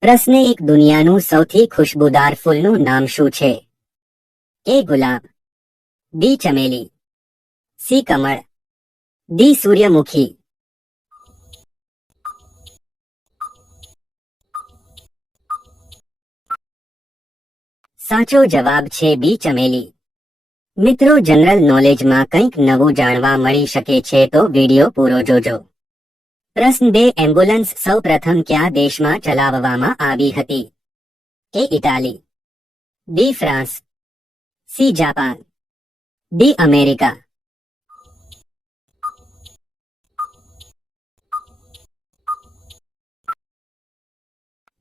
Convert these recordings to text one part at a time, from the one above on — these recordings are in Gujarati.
પ્રશ્ન એક, દુનિયાનું સૌથી ખુશબુદાર ફૂલનું નામ શું છે? એ, ગુલાબ. બી, ચમેલી. સી, કમળ. ડી, સૂર્યમુખી. સાચો જવાબ છે બી, ચમેલી. મિત્રો, જનરલ નોલેજમાં કંઈક નવું જાણવા મળી શકે છે તો વીડિયો પૂરો જોજો. પ્રશ્ન બે, એમ્બ્યુલન્સ સૌ પ્રથમ ક્યાં દેશમાં ચલાવવામાં આવી હતી? A, Italy. B, France. C, Japan. D, America.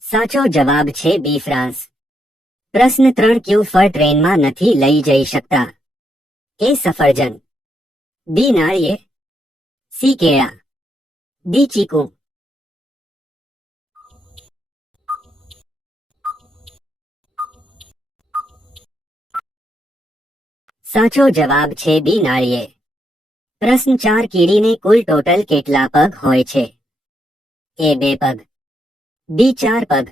સાચો જવાબ છે બી, ફ્રાન્સ. પ્રશ્ન ત્રણ, ક્યુ ફળ ટ્રેનમાં નથી લઈ જઈ શકતા? એ, સફરજન. બી નાળીએ સી, કેળા. ચીકુ સાચો જવાબ છે બી નાળિયેર પ્રશ્ન ચાર કીડીને કુલ ટોટલ કેટલા પગ હોય છે એ બે પગ બી ચાર પગ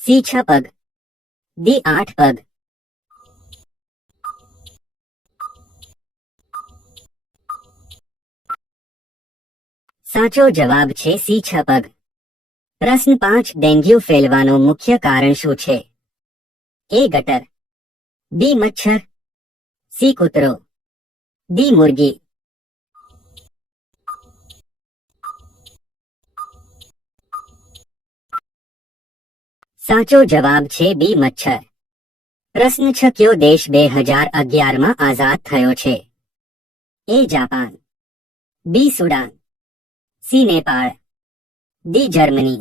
સી છ પગ ડી આઠ પગ સાચો જવાબ છે સી છ પ્રશ્ન પાંચ, ડેન્ગ્યુ ફેલવાનું મુખ્ય કારણ શું છે? એ ગટર. બી મચ્છર. સી કૂતરો. ડી મુરગી. સાચો જવાબ છે બી મચ્છર. પ્રશ્ન છ, કયો દેશ બે હજાર અગિયારમાં આઝાદ થયો છે? A Japan. B Sudan. C Nepal D Germany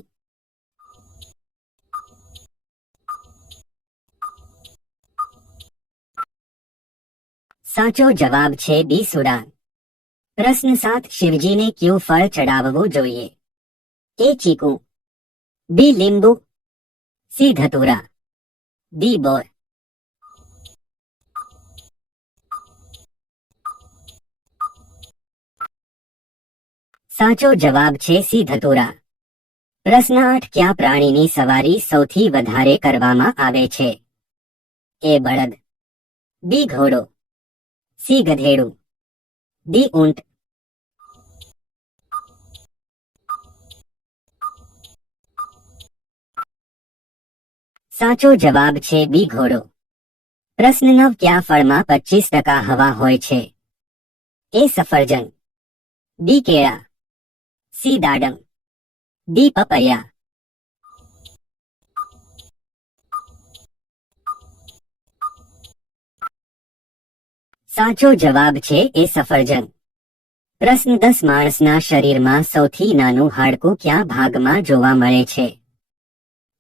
સાચો જવાબ છે બી સુડાન. પ્રશ્ન સાત, શિવજીને કયું ફળ ચડાવવું જોઈએ? એ ચીકુ? બી લીંબુ? સી ધતુરા? ડી બોર? સાચો જવાબ છે સી પ્રશ્ન આઠ, કયા પ્રાણીની સવારી સૌથી વધારે કરવામાં આવે છે? એ, બળદ. બી, ઘોડો. સી, ગધેડું. ડી, ઊંટ. સાચો જવાબ છે બી, ઘોડો. પ્રશ્ન નવ, કયા ફળમાં પચીસ ટકા હવા હોય છે? એ, સફરજન. બી, કેળા. સી દાડમ ડી પપૈયા સાચો જવાબ છે એ સફરજન. પ્રશ્ન દસ માણસના શરીરમાં સૌથી નાનું હાડકું ક્યાં ભાગમાં જોવા મળે છે?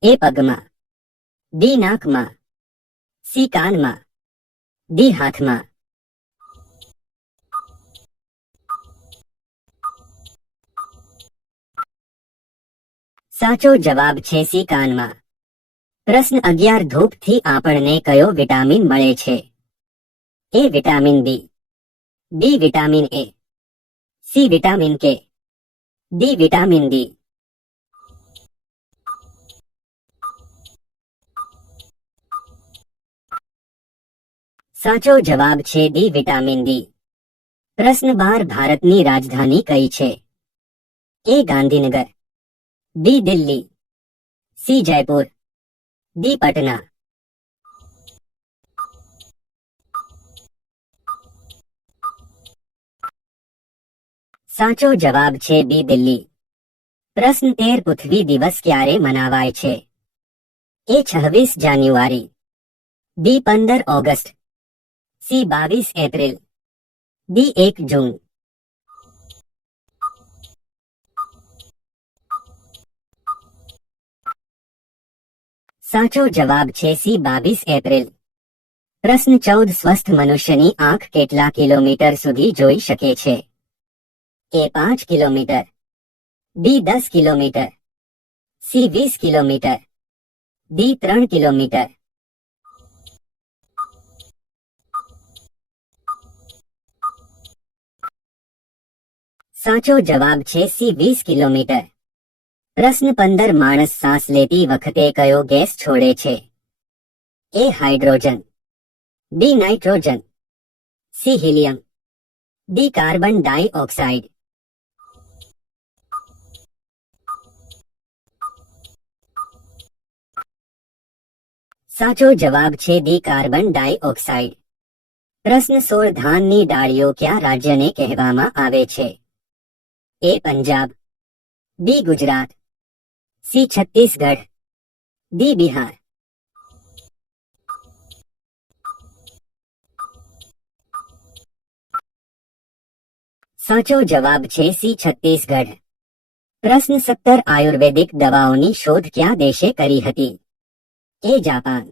એ પગમાં. ડી નાકમાં. સી કાનમાં. ડી હાથમાં. સાચો જવાબ છે સી કાનમાં. પ્રશ્ન અગિયાર, ધૂપથી આપણને કયો વિટામિન મળે છે? A vitamin B. B vitamin A. C vitamin K. D vitamin D. સાચો જવાબ છે ડી વિટામિન ડી. પ્રશ્ન બાર, ભારતની રાજધાની કઈ છે? A Gandhinagar. B Delhi C Jaipur D Patna સાચો જવાબ છે બી દિલ્હી પ્રશ્ન તેર પૃથ્વી દિવસ ક્યારે મનાવાય છે એ છવ્વીસ જાન્યુઆરી બી પંદર ઓગસ્ટ સી બાવીસ એપ્રિલ ડી એક જૂન સાચો જવાબ છે સી બાવીસ એપ્રિલ. પ્રશ્ન ચૌદ, સ્વસ્થ મનુષ્યની આંખ કેટલા કિલોમીટર સુધી જોઈ શકે છે? એ પાંચ કિલોમીટર. બી દસ કિલોમીટર. સી વીસ કિલોમીટર. ડી ત્રણ કિલોમીટર. સાચો જવાબ છે સી વીસ કિલોમીટર. પ્રશ્ન પંદર, માણસ શ્વાસ લેતી વખતે કયો ગેસ છોડે છે? A hydrogen. B nitrogen. C helium. D carbon dioxide. સાચો જવાબ છે ડી કાર્બન ડાયોક્સાઇડ. પ્રશ્ન સોળ, ધાનની ડાળીઓ કયા રાજ્યને કહેવામાં આવે છે? A Punjab. B Gujarat. C Chhattisgarh, D Bihar. સાચો જવાબ છે સી છત્તીસગઢ પ્રશ્ન સત્તર આયુર્વેદિક દવાઓની શોધ ક્યાં દેશે કરી હતી A Japan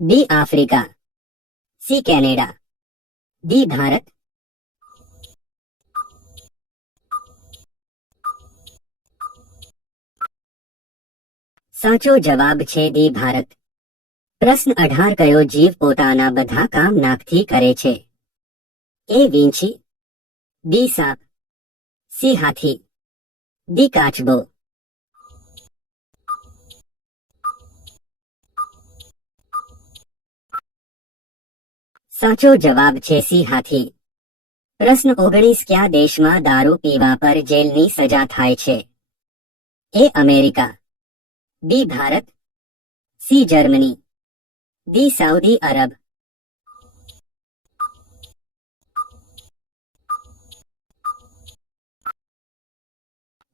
B Africa C Canada D Bharat સાચો જવાબ છે ડી ભારત. પ્રશ્ન અઢાર કયો જીવ પોતાના બધા કામ નાકથી કરે છે? એ વીંછી, બી સાપ, સી હાથી, ડી કાચબો. સાચો જવાબ છે સી હાથી. પ્રશ્ન ઓગણીસ કયા દેશમાં દારૂ પીવા પર જેલની સજા થાય છે? A America. B Bharat C Germany D Saudi Arab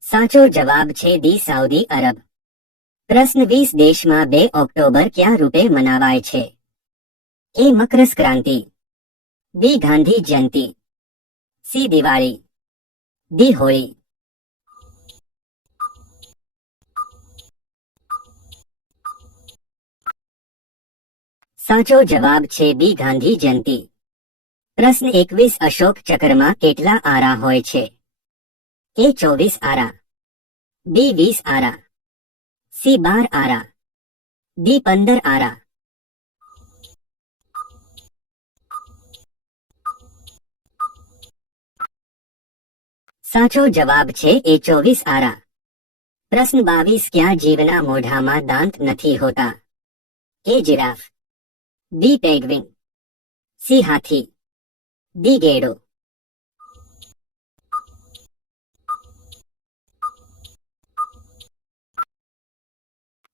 સાચો જવાબ છે દી સાઉદી અરબ પ્રશ્ન વીસ દેશમાં બે ઓક્ટોબર ક્યાં રૂપે મનાવાય છે A Makar Sankranti B Gandhi Jayanti C Diwali D Holi સાચો જવાબ છે બી ગાંધી જયંતિ પ્રશ્ન એકવીસ અશોક ચક્રમાં કેટલા આરા હોય છે? એ ચોવીસ આરા. બી વીસ આરા. સી બાર આરા. ડી પંદર આરા. સાચો જવાબ છે એ ચોવીસ આરા. પ્રશ્ન બાવીસ ક્યાં જીવના મોઢામાં દાંત નથી હોતા? A giraffe. B penguin C Hathi D ગેડો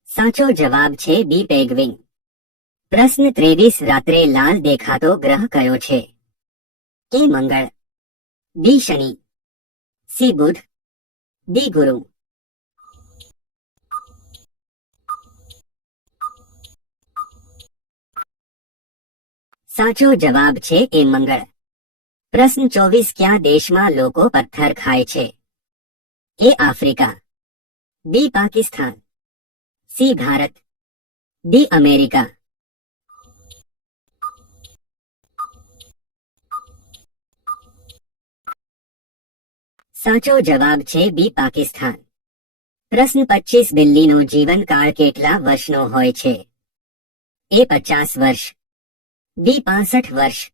સાચો જવાબ છે બી પેગવિન પ્રશ્ન ત્રેવીસ રાત્રે લાલ દેખાતો ગ્રહ કયો છે એ મંગળ બી શનિ સી બુધ ડી ગુરુ સાચો જવાબ છે એ મંગળ. પ્રશ્ન ચોવીસ, ક્યાં દેશમાં લોકો પથ્થર ખાય છે? A Africa. B Pakistan. C Bharat. D America. સાચો જવાબ છે બી પાકિસ્તાન. પ્રશ્ન પચીસ બિલ્લીનો જીવનકાળ કેટલા વર્ષનો હોય છે? એ પચાસ વર્ષ. બી પાસઠ વર્ષ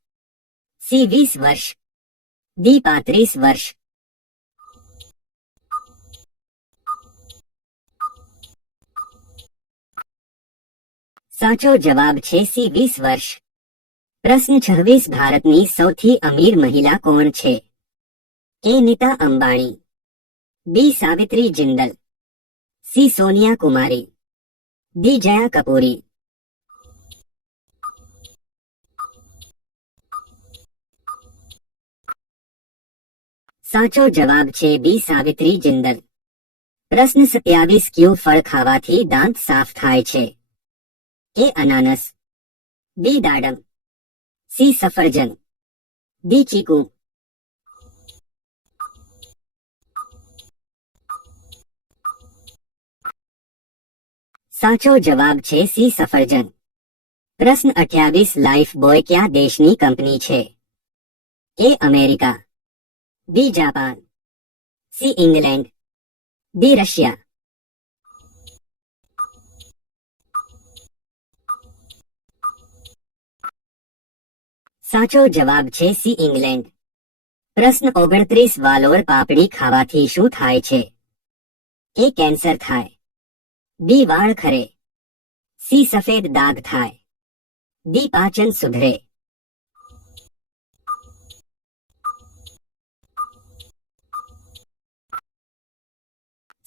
સી વીસ વર્ષ ડી પાંત્રીસ વર્ષ સાચો જવાબ છે સી વીસ વર્ષ પ્રશ્ન છવ્વીસ ભારતની સૌથી અમીર મહિલા કોણ છે A Nita Ambani B Savitri Jindal C Sonia Kumari D Jaya Kapoori સાચો જવાબ છે બી સાવિત્રી જિંદલ. પ્રશ્ન સત્યાવીસ ક્યુ ફળ ખાવાથી દાંત સાફ થાય છે? એ અનાનસ. બી દાડમ. સી સફરજન. ડી ચીકુ. સાચો જવાબ છે સી સફરજન. પ્રશ્ન અઠ્યાવીસ લાઈફ બોય કયા દેશની કંપની છે? A America. B Japan C England D Russia સાચો જવાબ છે સી ઇંગ્લેન્ડ પ્રશ્ન ઓગણત્રીસ વાલોર પાપડી ખાવાથી શું થાય છે એ કેન્સર થાય બી વાળ ખરે સી સફેદ દાગ થાય ડી પાચન સુધરે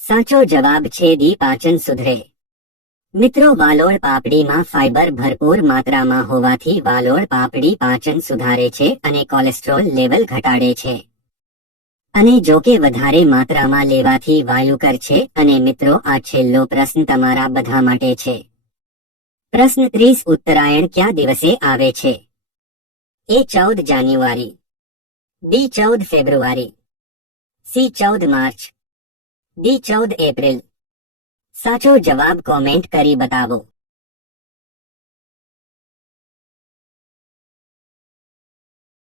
સાચો જવાબ છે દી પાચન સુધરે. મિત્રો, વાલોળ પાપડીમાં ફાઇબર ભરપૂર માત્રામાં હોવાથી વાલોળ પાપડી પાચન સુધારે છે અને કોલેસ્ટ્રોલ લેવલ ઘટાડે છે. અને જો કે વધારે માત્રામાં લેવાથી વાયુકર છે અને મિત્રો, આ છેલ્લો પ્રશ્ન તમારા બધા માટે છે. પ્રશ્ન ત્રીસ, ઉત્તરાયણ કયા દિવસે આવે છે? એ ચૌદ જાન્યુઆરી. બી ચૌદ ફેબ્રુઆરી. સી ચૌદ માર્ચ. ડી ચૌદ એપ્રિલ સાચો જવાબ કોમેન્ટ કરી બતાવો